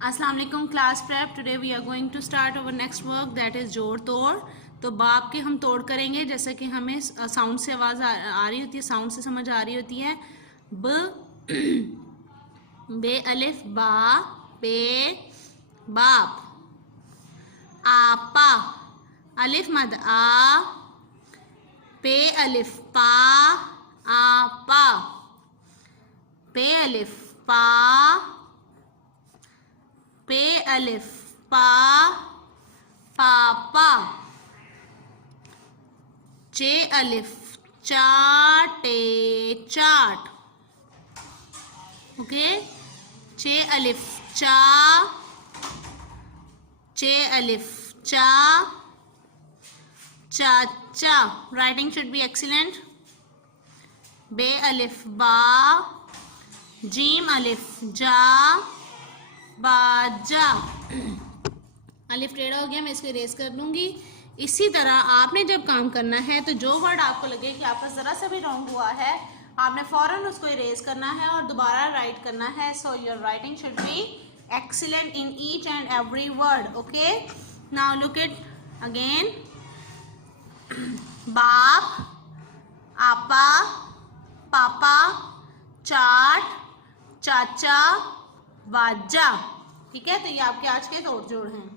अस्सलाम वालेकुम class prep. Today we are going to start our next work that is jod tod. तो बाप के हम तोड़ करेंगे, जैसे कि हमें साउंड से आवाज़ आ रही होती है, साउंड से समझ आ रही होती है। ब बे अलिफ बा पे बाप। आपा अलिफ मद आ पे अलिफ पा आपा। पे अलिफ पा पे अलिफ पा पापा। चे अलिफ चाटे चाट। ओके, चे अलिफ चा चे अलिफ चा चाचा। Writing should be excellent. बे अलिफ बा जीम अलिफ जा बाजा। अलिफ टेढ़ा हो गया, मैं इसको इरेज कर लूँगी। इसी तरह आपने जब काम करना है तो जो वर्ड आपको लगे कि आपका ज़रा सा भी रॉन्ग हुआ है, आपने फ़ौरन उसको इरेज करना है और दोबारा राइट करना है। So your writing should B excellent in each and every word. Okay, now look it again. बाप आपा पापा चाट चाचा बाजा। ठीक है, तो ये आपके आज के तोड़ जोड़ हैं।